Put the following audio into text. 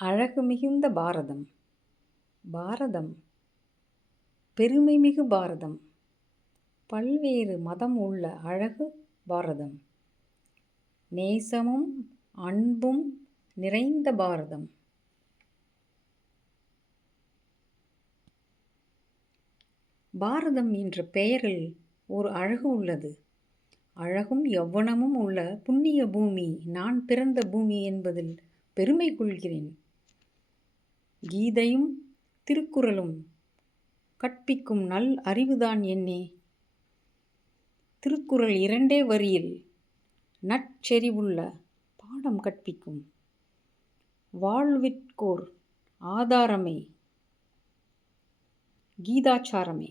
அழகு மிகுந்த பாரதம். பாரதம் பெருமைமிகு பாரதம். பல்வேறு மதம் உள்ள அழகு பாரதம். நேசமும் அன்பும் நிறைந்த பாரதம். பாரதம் என்ற பெயரில் ஒரு அழகு உள்ளது. அழகும் யௌவனமும் உள்ள புண்ணிய பூமி நான் பிறந்த பூமி என்பதில் பெருமை கொள்கிறேன். கீதையும் திருக்குறளும் கற்பிக்கும் நல் அறிவுதான் என்னே. திருக்குறள் 2 வரியில் நற்செறிவுள்ள பாடம் கற்பிக்கும். வாழ்விற்கோர் ஆதாரமே கீதாச்சாரமே.